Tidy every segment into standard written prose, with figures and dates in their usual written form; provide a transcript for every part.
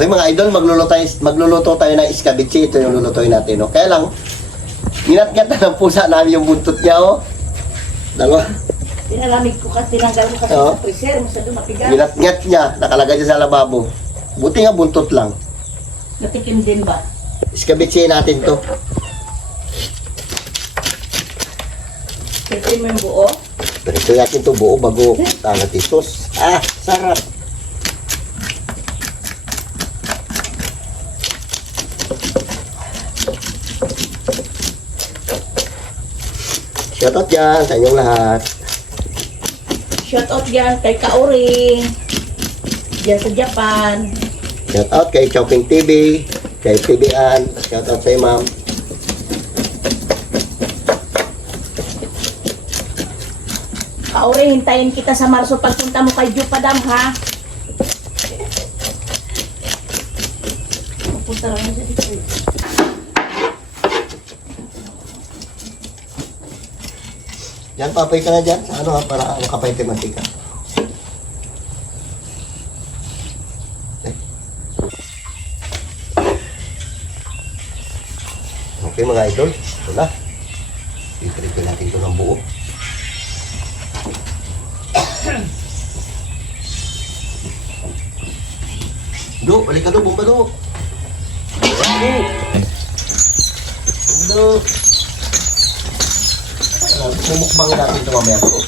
Okay mga idol, magluluto tayo ng escabeche. Ito yung lulutuin natin. No? Kaya lang, ginat-gat na ng pusa namin yung buntot niya. Oh. Dalawa. Tinalamig ko kasi, tinanggal ko kasi Oo. sa freezer, masyado mapigas. Ginat-gat niya, nakalagay siya sa lababo. Buti nga buntot lang. Natikim din ba? Escabeche natin to. Tikim mo yung buo. Pero ito natin to buo bago tangatisos. Ah, sarap. Shoutout dyan sa inyong lahat. Shoutout dyan kay Kaori. Dyan sa Japan. Shoutout kay Chowking TV, kay PBan. Shoutout sa ma'am. Kaori, hintayin kita sa Marso pagpunta mo kay Jupadam, ha? Pupunta lang siya dito. Yan, papay ka na dyan. Sa ano ha, para makapay tayo mantika. Okay mga idol, ito na. Itripin natin ito ng buo. Do, balik ka do, bomba do. Do. Pumukbang natin ito mamaya ko.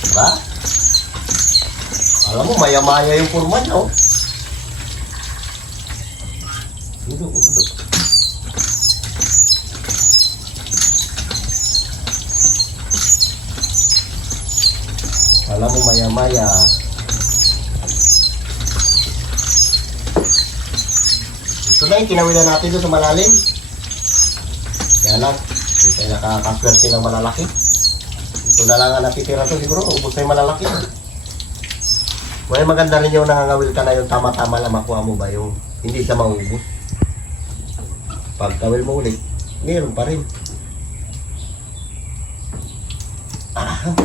Diba? Alam mo, maya-maya yung forma niya, oh. Do. Alam mo, maya-maya. Ito na yung kinawilan natin doon sa malalim. Kaya lang, hindi tayo nakakaswerte ng malalaki. Ito na lang ang natitira to siguro, ubos na yung malalaki. Well, maganda rin yung nangangawil ka na yung tama-tama lang makuha mo ba yung hindi siya maubos. Pag kawil mo ulit, mayroon pa rin. Ano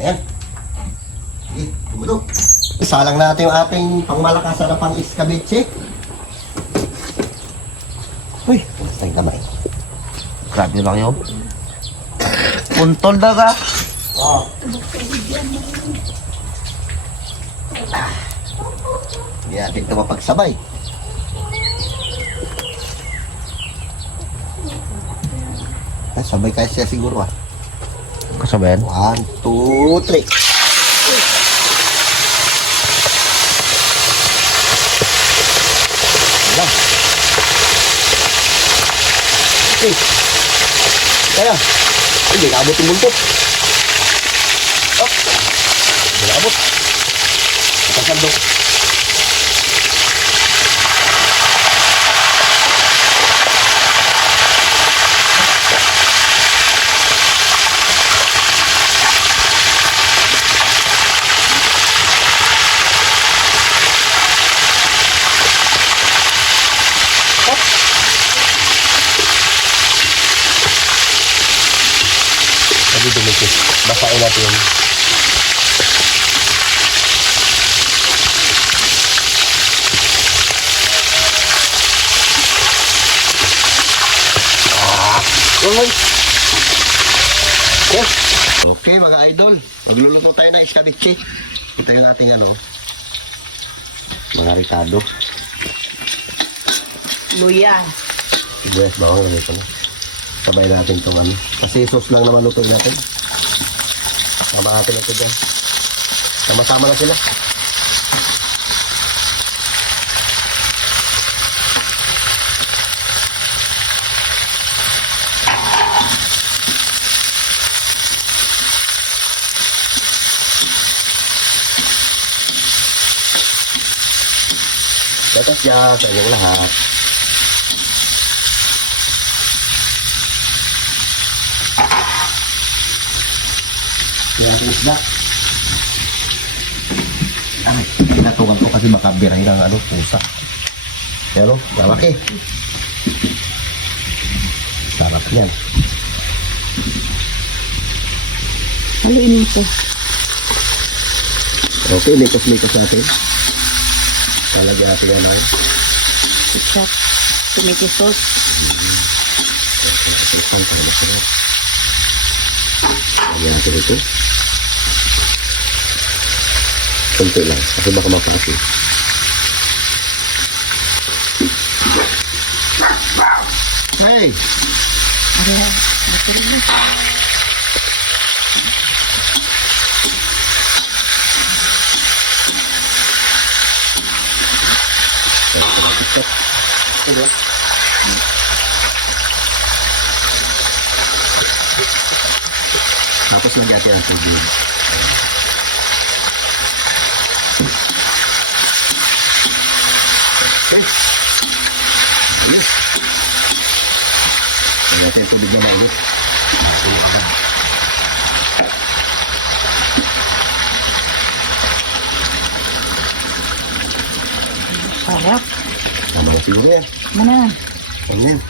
yan? Sige, tumulo. Isalang natin yung ating pangmalakasan na pang-escabeche. Uy, basta yung damay. Grabe lang yun. Puntol na ka. Oo. Hindi natin ito mapagsabay. Sabay kayo siya siguro ah. Kasabayan? 1, 2, 3. Lang. Okay. Kaya. Hindi naabot yung buntot. Oh. Hindi naabot. Nakasandok. Sabi dumikit. Basain natin. Okay mga idol, magluluto tayo ng escabeche. Ito yung ating ano, mga ricado. Luya. Sibuyas bawang ganito na. Sabay natin itong ano. Kasi sauce lang naman lutuin natin. Sama natin ito dyan. Sama-sama na sila. Dapat dyan sa inyong lahat. Yan ang isda. Ay, pinatukan ko kasi makabiray ng ano, pusa. Yan o, lalaki. Sarap yan. Haluin mo ito. Okay, likos-likos natin. Lalagyan natin yan ay. Ketchup. Tomato sauce. Lagyan natin ito. Kunti lang. Kasi baka magpakasi. Hey! Ayan. Bakit na? Tapos nagyati ang tubig. Okay. Bilis. Nagyati ang tubig na bago. Sarap. Ano ba siguro yan? Mana? Ano yan?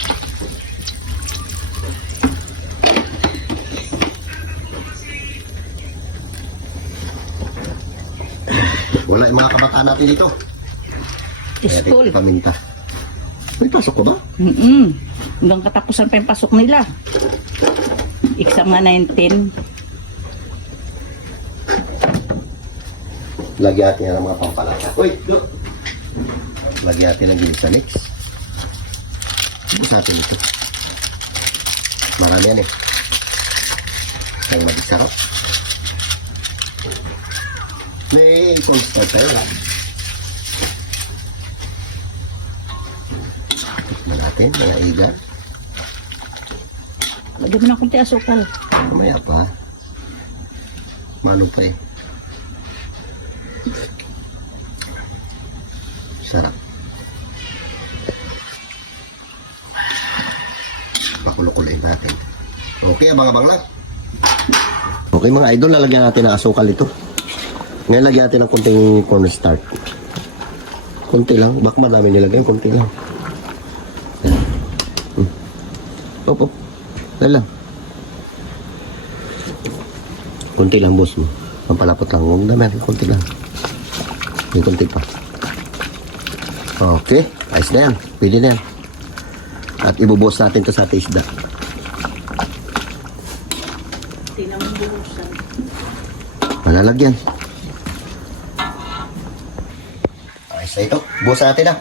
Wala yung mga kabataan natin dito. School. Paminta. May pasok ko ba? Hanggang katapusan pa yung pasok nila. Exam nga 19. Lagyan natin yan ng mga pampalasa. Uy, do! Lagyan natin ng ginisa mix. Bus natin ito. Marami yan eh. Ang magisarap. May cornstarch tayo. Tikman natin, mga iga. Lagyan mo ng kunti asukal. Mamaya pa. Mano pa eh. Sarap. Pakulo-kuloy natin. Okay, abang-abang lang. Okay mga idol, lalagyan natin ng asukal ito. Ngayon lagyan natin ng konting cornstarch. Konti lang, baka marami nilagay, konti lang. Op. Dahil lang. Konti lang, boss mo. Pampalapot lang. Huwag naman. Konti lang. May konti pa. Okay. Ayos na yan. Pwede na yan. At ibubuhos natin ito sa ating isda. Hindi naman buhusan. Malalagyan. Ayos na ito. Buhos natin na.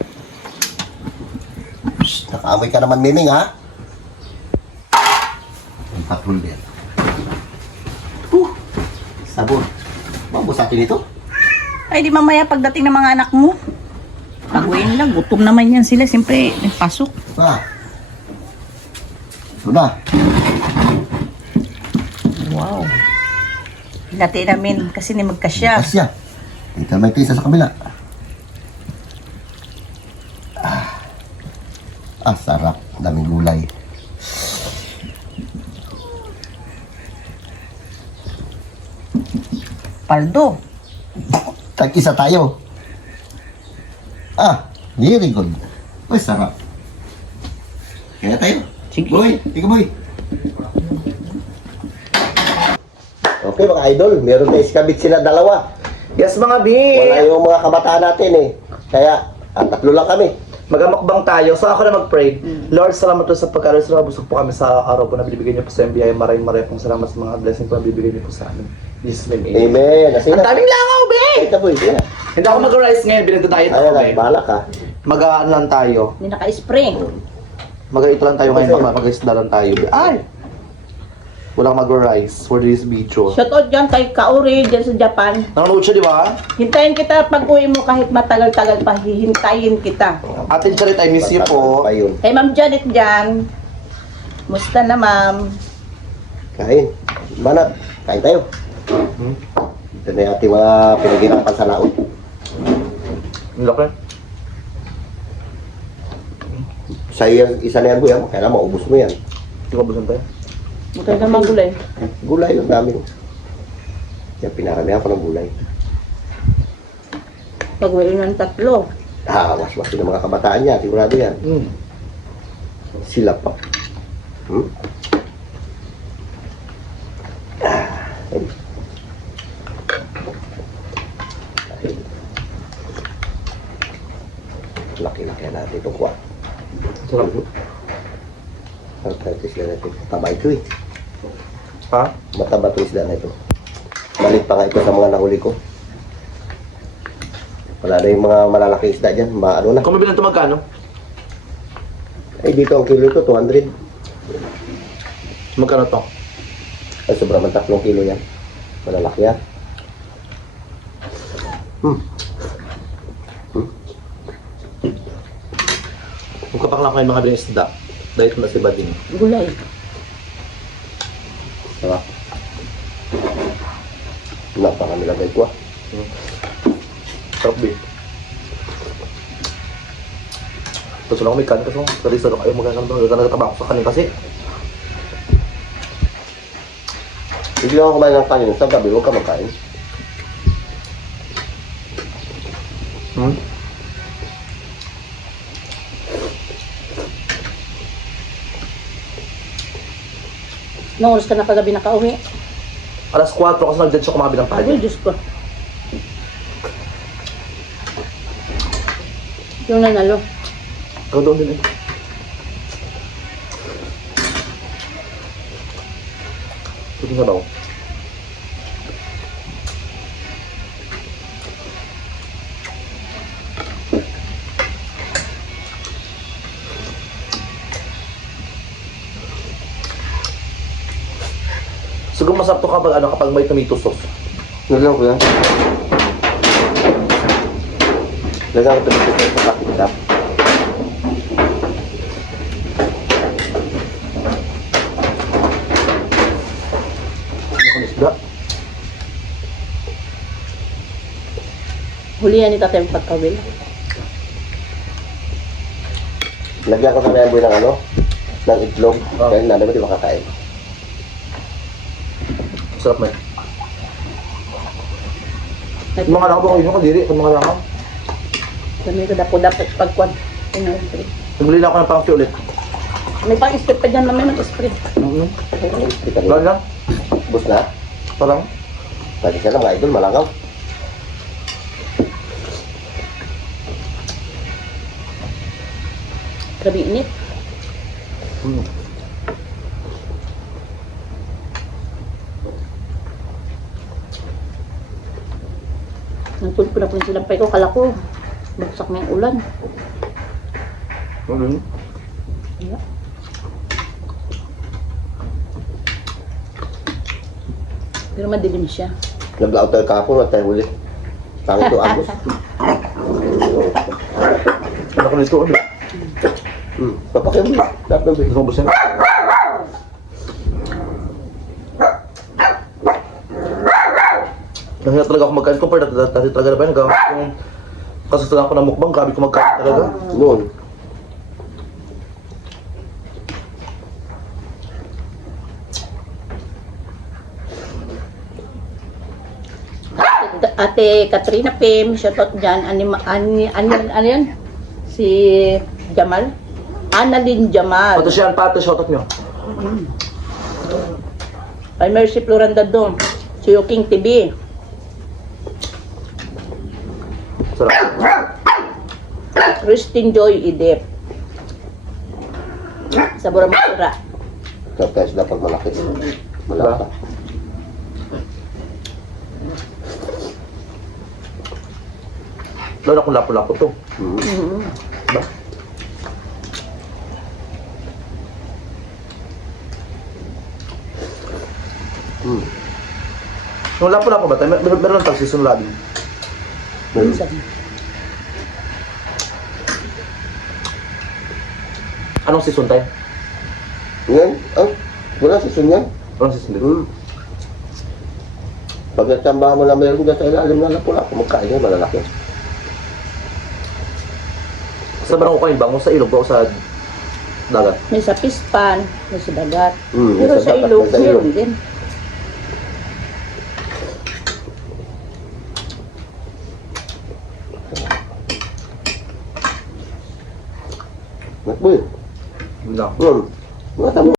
Shhh, nakaamoy ka naman, Miming, ha? Ang patrol yan. Sabon. Mabuhos natin ito. Ay, di mamaya pagdating ng mga anak mo. Pag-uwi nila, gutom naman yan sila. Siyempre, pasok. Ha? Ito na. Wow. Hinati namin kasi ni magkasya. Asya. Dito may tisa sa kabila. Sarap. Daming gulay. Paldo. Tag-isa tayo. Very good. Uy, sarap. Kaya tayo. Sige. Boy, ikaw boy. Okay mga idol, meron na iskabit sila dalawa. Yes mga B! Wala yung mga kabataan natin eh. Kaya, tatlo lang kami. Magamakbang tayo. So ako na mag-pray. Lord, salamat po sa pagkaroon. Salamat busog po kami sa araw po na binibigay niyo po sa MBI. Maraming pong salamat sa mga blessing po na bibigay niyo po sa amin. Jesus name, amen. Amen. Ang daming langaw, B! Ito boy, yeah. Hindi ako mag-rise ngayon. Binagdadiet ako, Ayan B. lang, bahala ka. Mag-ano lang tayo. Hindi naka-spring. Mag-ito lang tayo ngayon. Mag-isda lang tayo, B. Ay! Walang mag-rise for this video. Shoutout dyan kay Kaori dyan sa Japan. Nanonood siya, di ba? Hintayin kita pag uwi mo kahit matagal-tagal pa. Hihintayin kita. Atin Charit, I miss you po. Pa yun. Kay Ma'am Janet dyan. Musta na, Ma'am? Kain. Banat. Kain tayo. Ito na yung ating mga pinagirapan sa laot. Ang laki. Isa na yan boy, kaya maubos mo yan. Hindi ko busan tayo. Mutay na mga gulay. Gulay lang dami. Kaya pinaramihan ko ng gulay. Pag uwi ng tatlo. Was-was yung mga kabataan niya, sigurado yan. Sila pa. Ay. Laki-laki natin ito kuha. Sarap. Ang tayo isda natin. Taba ito eh. Ha? Mataba ito isda na ito. Malit pa nga ito sa mga nahuli ko. Wala na yung mga malalaki isda dyan. Ano na. Kung mabilang ito magkano? Eh dito ang kilo ito, 200. Magkano to? Ay sobrang 3 kilo yan. Malalaki yan. Kung kapaklang kayo mga bilang isda, dahil ito na si Bading. Gulay. Sarap. Napakamilagay ko ah. Sarap din. Gusto lang ako may kanin kasi sarili-sarili kayo magkakaroon ako sa kanin kasi. Hindi lang ako kumain ng kanin. Sa gabi, huwag ka magkain. Nung oras ka na kagabi nakauwi. Alas 4 kasi nag-dead siya kumabi ng Ay, pagod. Diyos ko. Yung nanalo. Ikaw doon din eh. Pwede nga daw. Siguro masarap to kapag may tomato sauce. Naglang ko yan. Naglang ko ito sa pakitap. Ano isda? Hulihan ni tatay ang pagkawil. Lagyan ko sa member ng ano? Ng itlog. Ah. Kaya nanay mo di makakain. Sarap man. Mga langaw ba kayo yung kadiri? Kung mga langaw. Kami ko dapo-dapo pagkwan. Nagbili lang ako ng pang ulit. May pang-spray pa dyan, mamay mag-spray. Gano'n lang. Bus na. Parang. Pwede ka na mga idol, malangaw. Grabe init. Nagpunod ko na po silang pa ko, kala ko. Bagsak na yung ulan. Ano? Yeah. Pero madilim siya. Nag-out tayo kahapon at tayo ulit. Pangit to Agos. Ano ko nito? Ano? Papakin mo. Dapat ng Gusto mo ba siya? Nahiya talaga ako magkain ko, pero dati talaga na ba yun? Kasusulan ko ng mukbang, grabe ko magkain talaga. noon. Ate Katrina Pim, shoutout dyan. Ano yan? Si Jamal? Annalyn Jamal. Pato siya, pato, shoutout nyo. Ay Mercy Florandado. Si Yuking TV. Sarap. Christine Joy Idep. Sa Buramasura. Kaya sila pag malaki. Malaki. Lalo akong lapo-lapo to. Ba? Yung lapo-lapo ba tayo? Meron lang tag-season labing. Anong season tayo? Yan? Wala season yan. Anong season dito? Pag natsambahan mo na meron dyan sa ilalim na lapo-lapo, magkain yan, malalaki. Sa barang ko kayo, bango sa ilog ba o sa dagat? May sa Pispan, may sa Dagat. May Pero sa sa dagat, ilog, may sa ilog. meron din. Nakboy. Hindi na. Mata mo.